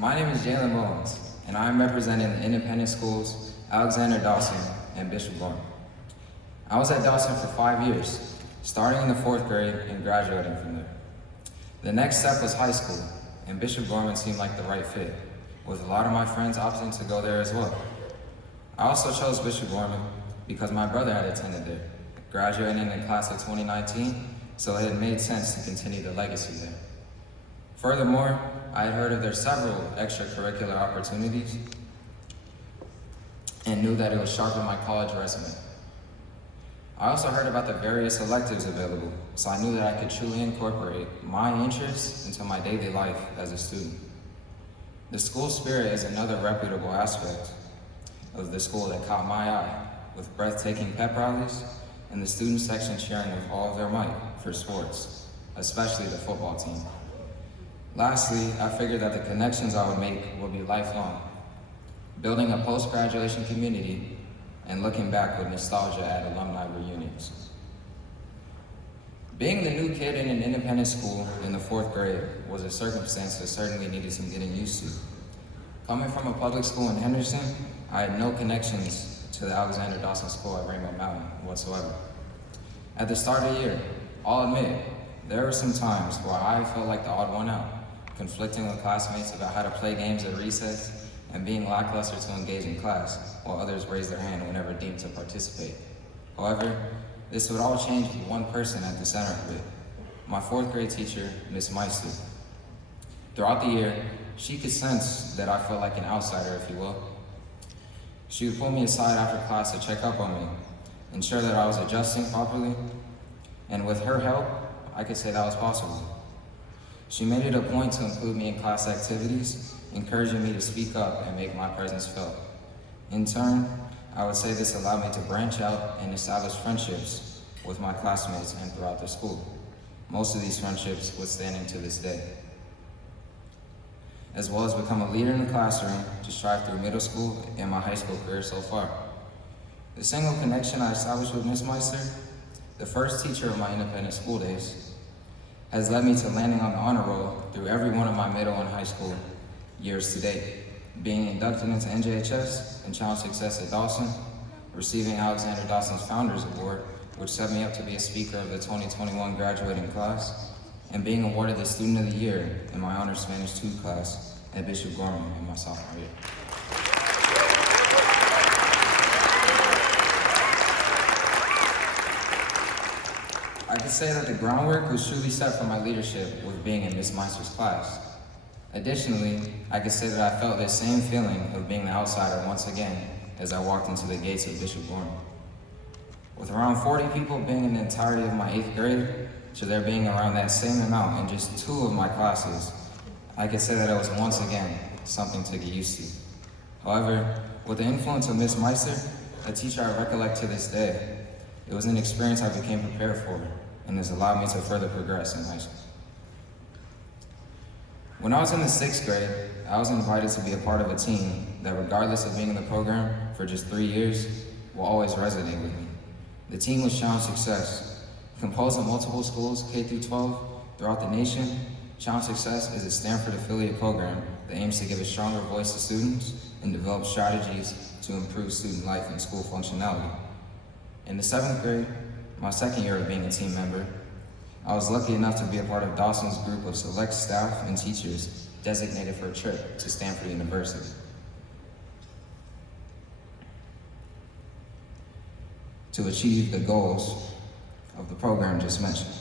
My name is Jaylen Bowens, and I am representing the independent schools, Alexander, Dawson, and Bishop Gorman. I was at Dawson for 5 years, starting in the 4th grade and graduating from there. The next step was high school, and Bishop Gorman seemed like the right fit, with a lot of my friends opting to go there as well. I also chose Bishop Gorman because my brother had attended there, graduating in the class of 2019, so it had made sense to continue the legacy there. Furthermore, I had heard of their several extracurricular opportunities and knew that it would sharpen my college resume. I also heard about the various electives available, so I knew that I could truly incorporate my interests into my daily life as a student. The school spirit is another reputable aspect of the school that caught my eye, with breathtaking pep rallies and the student section cheering with all of their might for sports, especially the football team. Lastly, I figured that the connections I would make would be lifelong, building a post-graduation community and looking back with nostalgia at alumni reunions. Being the new kid in an independent school in the 4th grade was a circumstance that certainly needed some getting used to. Coming from a public school in Henderson, I had no connections to the Alexander Dawson School at Rainbow Mountain whatsoever. At the start of the year, I'll admit, there were some times where I felt like the odd one out, conflicting with classmates about how to play games at recess and being lackluster to engage in class, while others raised their hand whenever deemed to participate. However, this would all change with one person at the center of it, my 4th grade teacher, Miss Meister. Throughout the year, she could sense that I felt like an outsider, if you will. She would pull me aside after class to check up on me, ensure that I was adjusting properly, and with her help, I could say that was possible. She made it a point to include me in class activities, encouraging me to speak up and make my presence felt. In turn, I would say this allowed me to branch out and establish friendships with my classmates and throughout the school. Most of these friendships withstanding to this day. As well as become a leader in the classroom to strive through middle school and my high school career so far. The single connection I established with Ms. Meister, the first teacher of my independent school days, has led me to landing on the honor roll through every one of my middle and high school years to date, being inducted into NJHS and Challenge Success at Dawson, receiving Alexander Dawson's Founders Award, which set me up to be a speaker of the 2021 graduating class, and being awarded the Student of the Year in my Honors Spanish 2 class at Bishop Gorman in my sophomore year. I could say that the groundwork was truly set for my leadership with being in Ms. Meister's class. Additionally, I could say that I felt this same feeling of being the outsider once again as I walked into the gates of Bishop Gorman. With around 40 people being in the entirety of my 8th grade, to there being around that same amount in just 2 of my classes, I could say that it was once again something to get used to. However, with the influence of Ms. Meister, a teacher I recollect to this day, it was an experience I became prepared for and has allowed me to further progress in high school. When I was in the 6th grade, I was invited to be a part of a team that, regardless of being in the program for just 3 years, will always resonate with me. The team was Challenge Success. Composed of multiple schools, K through 12, throughout the nation, Challenge Success is a Stanford affiliate program that aims to give a stronger voice to students and develop strategies to improve student life and school functionality. In the 7th grade, my 2nd year of being a team member, I was lucky enough to be a part of Dawson's group of select staff and teachers designated for a trip to Stanford University. To achieve the goals of the program just mentioned.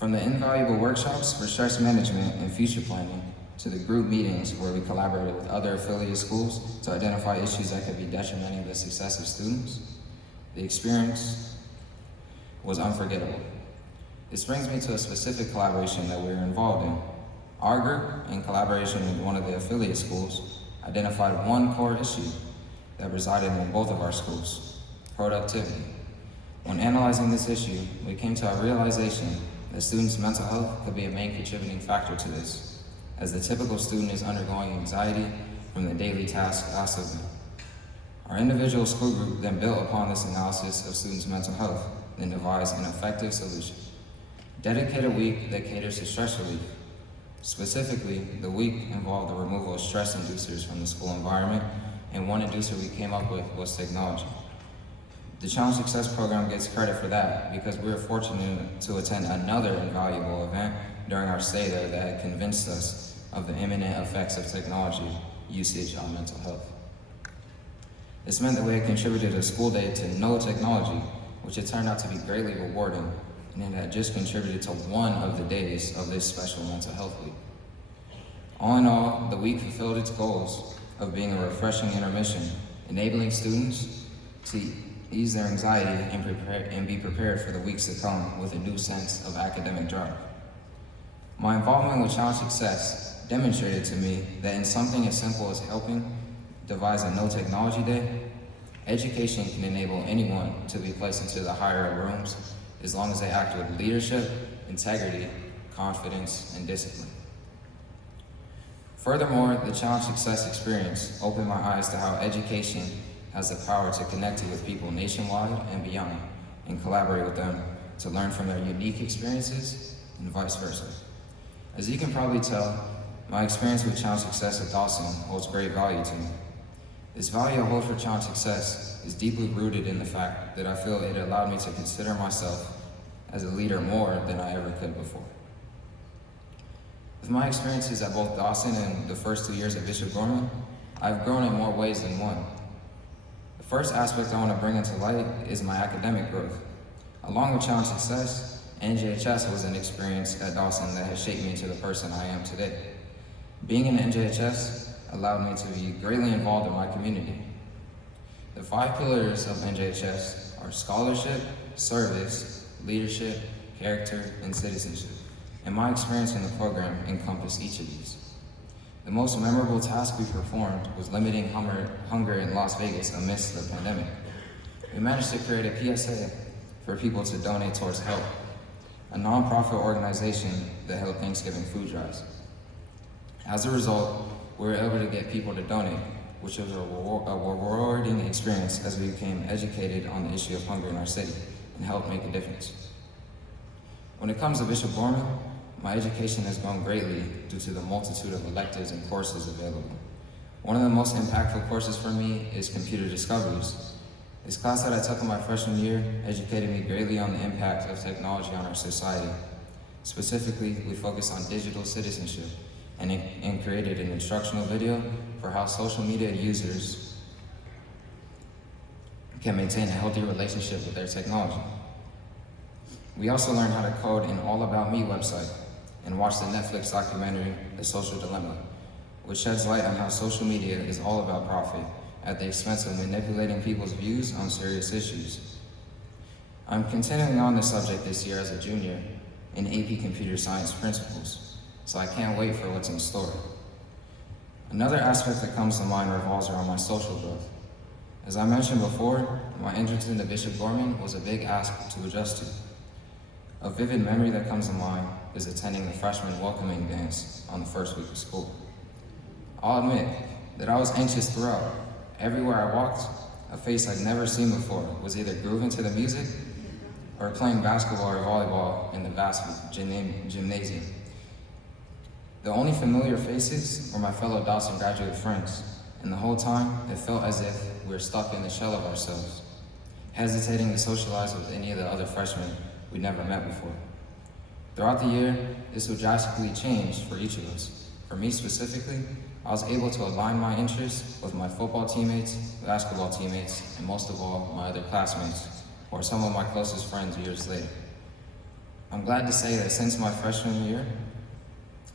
From the invaluable workshops for stress management and future planning, to the group meetings where we collaborated with other affiliate schools to identify issues that could be detrimental to the success of students, the experience was unforgettable. This brings me to a specific collaboration that we were involved in. Our group, in collaboration with one of the affiliate schools, identified one core issue that resided in both of our schools: productivity. When analyzing this issue, we came to a realization that students' mental health could be a main contributing factor to this, as the typical student is undergoing anxiety from the daily tasks asked of them. Our individual school group then built upon this analysis of students' mental health and devised an effective solution. Dedicate a week that caters to stress relief, Specifically, the week involved the removal of stress inducers from the school environment, and one inducer we came up with was technology. The Challenge Success Program gets credit for that because we were fortunate to attend another invaluable event during our stay there that had convinced us of the imminent effects of technology usage on mental health. This meant that we had contributed a school day to no technology, which had turned out to be greatly rewarding, and it had just contributed to one of the days of this special mental health week. All in all, the week fulfilled its goals of being a refreshing intermission, enabling students to ease their anxiety and be prepared for the weeks to come with a new sense of academic drive. My involvement with Challenge Success demonstrated to me that in something as simple as helping devise a no technology day, education can enable anyone to be placed into the higher rooms as long as they act with leadership, integrity, confidence, and discipline. Furthermore, the Challenge Success experience opened my eyes to how education has the power to connect with people nationwide and beyond, and collaborate with them to learn from their unique experiences and vice versa. As you can probably tell, my experience with Challenge Success at Dawson holds great value to me. This value I hold for Challenge Success is deeply rooted in the fact that I feel it allowed me to consider myself as a leader more than I ever could before. With my experiences at both Dawson and the first 2 years at Bishop Gorman, I've grown in more ways than one. The first aspect I want to bring into light is my academic growth. Along with Challenge Success, NJHS was an experience at Dawson that has shaped me into the person I am today. Being in NJHS allowed me to be greatly involved in my community. The 5 pillars of NJHS are scholarship, service, leadership, character, and citizenship, and my experience in the program encompassed each of these. The most memorable task we performed was limiting hunger in Las Vegas amidst the pandemic. We managed to create a PSA for people to donate towards HELP, a nonprofit organization that held Thanksgiving food drives. As a result, we were able to get people to donate, which was a rewarding experience as we became educated on the issue of hunger in our city and helped make a difference. When it comes to Bishop Gorman, my education has grown greatly due to the multitude of electives and courses available. One of the most impactful courses for me is Computer Discoveries. This class that I took in my freshman year educated me greatly on the impact of technology on our society. Specifically, we focused on digital citizenship and created an instructional video for how social media users can maintain a healthy relationship with their technology. We also learned how to code an All About Me website and watched the Netflix documentary, The Social Dilemma, which sheds light on how social media is all about profit at the expense of manipulating people's views on serious issues. I'm continuing on this subject this year as a junior in AP Computer Science Principles, so I can't wait for what's in store. Another aspect that comes to mind revolves around my social growth. As I mentioned before, my entrance into Bishop Gorman was a big ask to adjust to. A vivid memory that comes to mind is attending the freshman welcoming dance on the first week of school. I'll admit that I was anxious throughout. Everywhere I walked, a face I'd never seen before was either grooving to the music or playing basketball or volleyball in the vast gymnasium. The only familiar faces were my fellow Dawson graduate friends, and the whole time it felt as if we were stuck in the shell of ourselves, hesitating to socialize with any of the other freshmen we'd never met before. Throughout the year, this would drastically change for each of us. For me specifically, I was able to align my interests with my football teammates, basketball teammates, and most of all, my other classmates, who are some of my closest friends years later. I'm glad to say that since my freshman year,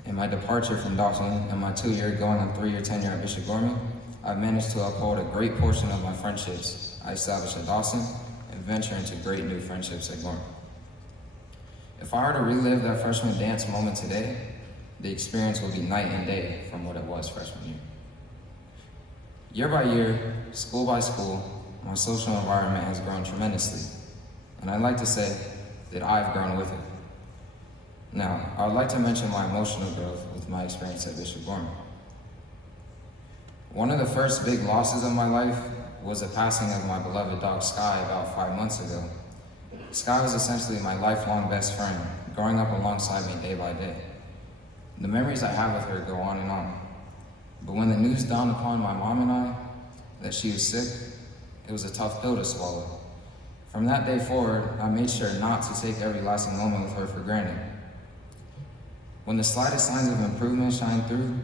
and my departure from Dawson, and my 2-year going on 3-year tenure at Bishop Gorman, I've managed to uphold a great portion of my friendships I established at Dawson and venture into great new friendships at Gorman. If I were to relive that freshman dance moment today, the experience would be night and day from what it was freshman year. Year by year, school by school, my social environment has grown tremendously, and I'd like to say that I've grown with it. Now, I would like to mention my emotional growth with my experience at Bishop Gorman. One of the first big losses of my life was the passing of my beloved dog Sky about 5 months ago. Sky was essentially my lifelong best friend, growing up alongside me day by day. The memories I have with her go on and on. But when the news dawned upon my mom and I that she was sick, it was a tough pill to swallow. From that day forward, I made sure not to take every lasting moment with her for granted. When the slightest signs of improvement shined through,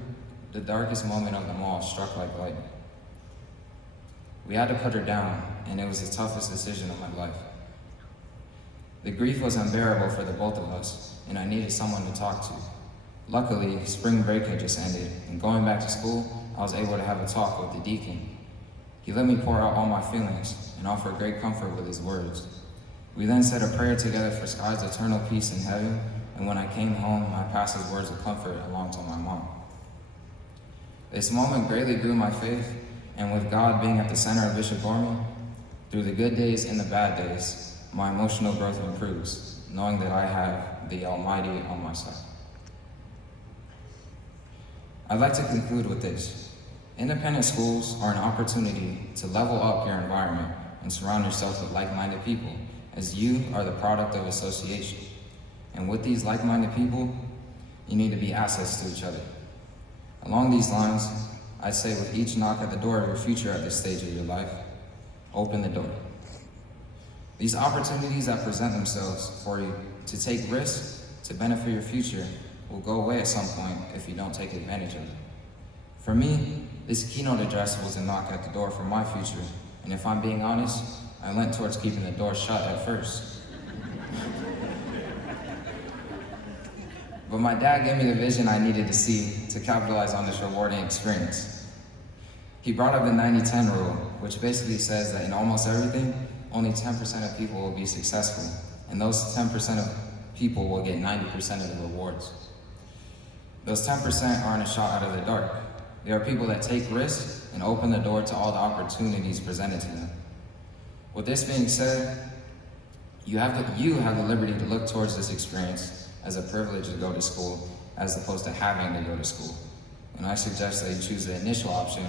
the darkest moment of them all struck like lightning. We had to put her down, and it was the toughest decision of my life. The grief was unbearable for the both of us, and I needed someone to talk to. Luckily, spring break had just ended, and going back to school, I was able to have a talk with the deacon. He let me pour out all my feelings and offer great comfort with his words. We then said a prayer together for Sky's eternal peace in heaven, and when I came home, I passed his words of comfort along to my mom. This moment greatly grew my faith, and with God being at the center of Bishop Gorman, through the good days and the bad days, my emotional growth improves, knowing that I have the Almighty on my side. I'd like to conclude with this. Independent schools are an opportunity to level up your environment and surround yourself with like-minded people, as you are the product of association. And with these like-minded people, you need to be assets to each other. Along these lines, I'd say with each knock at the door of your future at this stage of your life, open the door. These opportunities that present themselves for you to take risks to benefit your future will go away at some point if you don't take advantage of it. For me, this keynote address was a knock at the door for my future, and if I'm being honest, I leant towards keeping the door shut at first. But my dad gave me the vision I needed to see to capitalize on this rewarding experience. He brought up the 90-10 rule, which basically says that in almost everything, only 10% of people will be successful, and those 10% of people will get 90% of the rewards. Those 10% aren't a shot out of the dark. They are people that take risks and open the door to all the opportunities presented to them. With this being said, you have the liberty to look towards this experience as a privilege to go to school, as opposed to having to go to school. And I suggest that you choose the initial option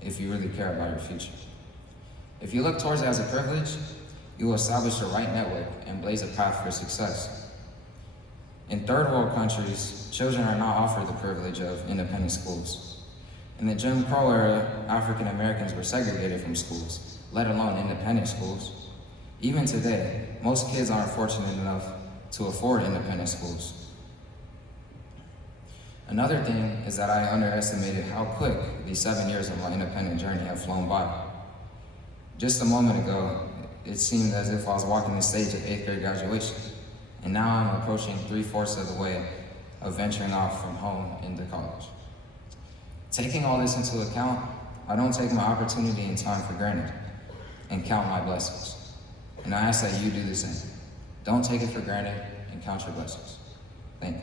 if you really care about your future. If you look towards it as a privilege, you will establish the right network and blaze a path for success. In third world countries, children are not offered the privilege of independent schools. In the Jim Crow era, African Americans were segregated from schools, let alone independent schools. Even today, most kids aren't fortunate enough to afford independent schools. Another thing is that I underestimated how quick these 7 years of my independent journey have flown by. Just a moment ago, it seemed as if I was walking the stage of 8th grade graduation, and now I'm approaching 3/4 of the way of venturing off from home into college. Taking all this into account, I don't take my opportunity and time for granted, and count my blessings. And I ask that you do the same. Don't take it for granted and count your blessings. Thank you.